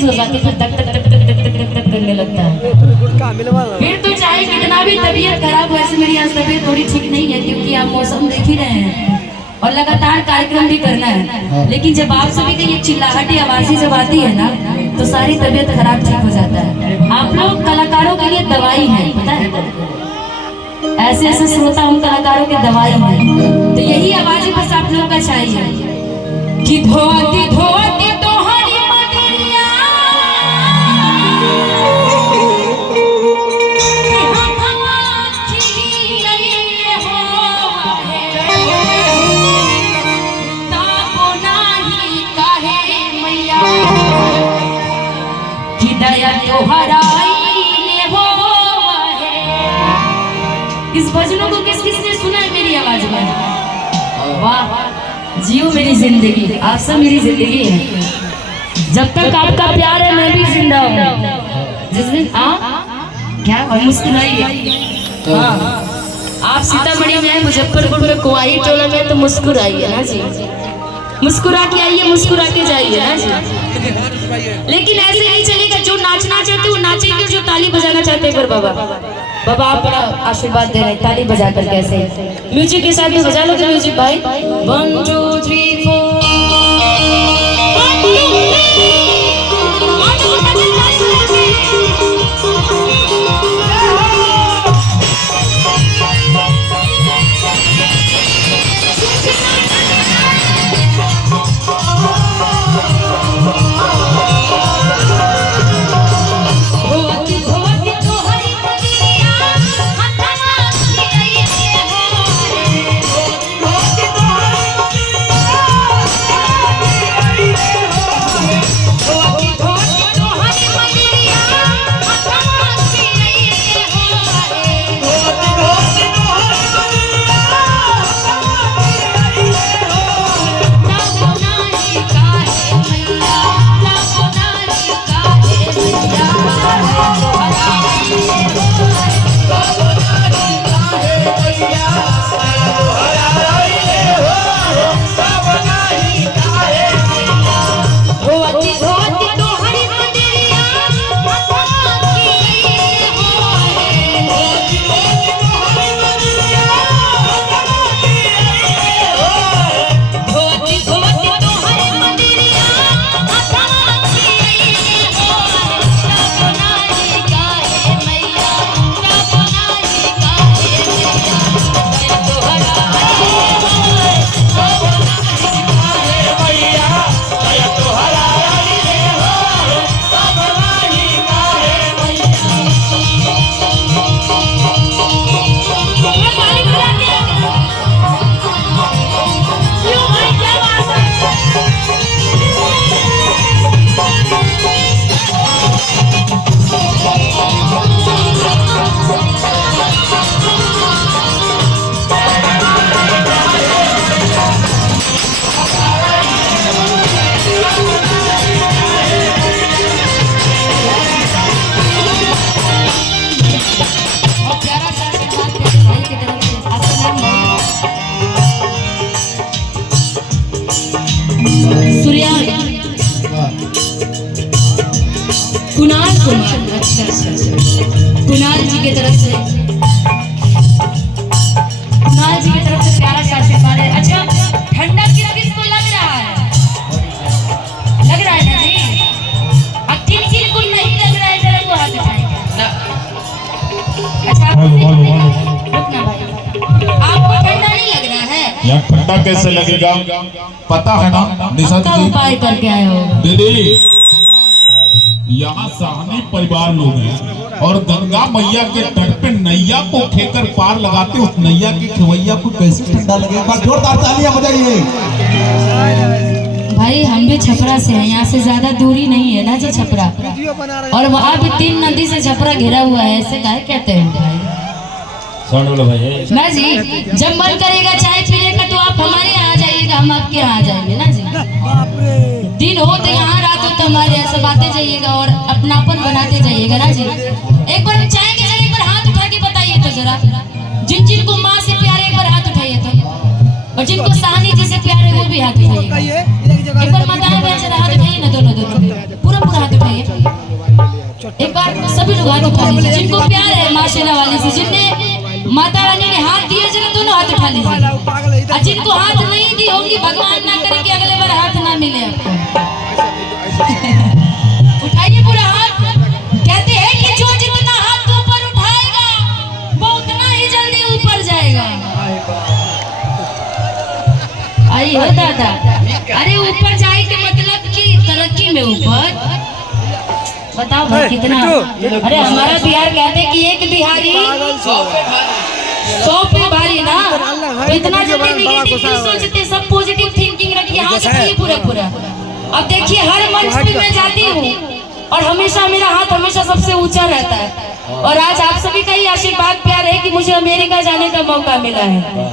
तेज हो जाती है, फिर तक तक तक तक तक तक तक तक करने लगता है। फिर तो चाहे कितना भी तबीयत खराब हो, ऐसे मेरी आज तबीयत थोड़ी ठीक नहीं है क्योंकि आप मौसम देख ही रहे हैं और लगातार कार्यक्रम भी करना है। लेकिन जब आप सभी की ये चिल्लाहटी आवाज़ें जब आती है ना तो सारी तबीयत खराब ठीक हो जाता है। आप लोग कलाकारों के लिए दवाई है, पता है, ऐसे ऐसे श्रोता उन कलाकारों के दवाई है। तो यही आवाज़ बस आप लोगों का चाहिए कि धोती धोती तोहरी मदरिया इस भजनों को किस किसने सुना है मेरी आवाज में? वाह, जियो मेरी जिंदगी, आप सब मेरी जिंदगी है। जब तक आपका प्यार है मैं भी जिंदा हूँ। जिस दिन क्या मुस्कुराइए, आप सीतामढ़ी में, मुजफ्फरपुर में, कुआई टोला में तो मुस्कुराइए ना जी, मुस्कुरा के आइए, मुस्कुरा के जाइए ना जी। लेकिन ऐसे नहीं चलेगा, जो नाचना चाहते वो नाचेंगे, जो ताली बजाना चाहते हैं। बाबा आप बड़ा आशीर्वाद दे रहे हैं, ताली बजा कर कैसे म्यूजिक के साथ में बजा लो तो म्यूजिक भाई। 1 2 3 4 कुणाल कुमार, अच्छा कुणाल जी की तरफ से, कुणाल जी की तरफ से प्यारा सा आशीर्वाद है। अच्छा, ठंडा किसको लग रहा है? लग रहा है ना जी? अब किन-किन को नहीं लग रहा है जरा वो हाथ उठाएंगे। अच्छा रुकना भाई, आपको ठंडा नहीं लग रहा है? यार ठंडा कैसे लगेगा, पता है ना निशा दीदी, उपाय करके आए हो दीदी। यहाँ साहनी परिवार लोग हैं और गंगा मैया के तट पे नैया को खेकर पार लगाते, उस नैया के खवैया को कैसे ठंडा लगेगा? जोरदार तालियां बजाइए भाई। हम भी छपरा से हैं, यहाँ से ज्यादा दूरी नहीं है ना जी छपरा, और वहाँ भी 3 नदी से छपरा घिरा हुआ है, ऐसे काहे कहते हैं भाई? मैं जी जब मन करेगा चाय पीने का तो आप हमारे यहाँ आ जाइएगा, हम आपके यहाँ आ जाएंगे ना जी। दिन हो तो यहाँ, रात हो तो हमारे यहाँ सब आते जाइएगा और अपनापन बनाते जाइएगा ना जी। एक बार चाय के जगह एक बार हाथ उठा के बताइए तो जरा, जिनको माँ से प्यार है एक बार हाथ उठाइए तो, और जिनको साहनी जी से प्यार है वो भी हाथ उठाइए। एक बार माता जरा हाथ उठाइए ना, दोनों पूरा हाथ उठाइए। लोग हाथ उठा लीजिए, जिनको प्यार है माँ शेरा वाली से, जिनने माता रानी ने हाथ दिए जरा दोनों हाथ उठा लीजिए। और जिनको हाथ नहीं दी होंगी, भगवान ना करे कि अगले बार हाथ ना मिले आपको। उठाइए पूरा हाथ। कहते हैं कि जो जितना हाथ ऊपर उठाएगा वो उतना ही जल्दी ऊपर जाएगा। आई हो दादा, अरे ऊपर जाए के मतलब कि तरक्की में ऊपर। बताओ भाई कितना। अरे हमारा बिहार कहते कि एक बिहारी 100 पे भारी ना। तो इतना जल्दी निगेटिव क्यों सोचते, सब पॉजिटिव थिंकिंग रखिए। हाथ उठाइए पूरा पूरा। अब देखिए हर मंच पे मैं जाती हूँ और हमेशा मेरा हाथ हमेशा सबसे ऊंचा रहता है। और आज आप सभी का ही आशीर्वाद प्यार है कि मुझे अमेरिका जाने का मौका मिला है।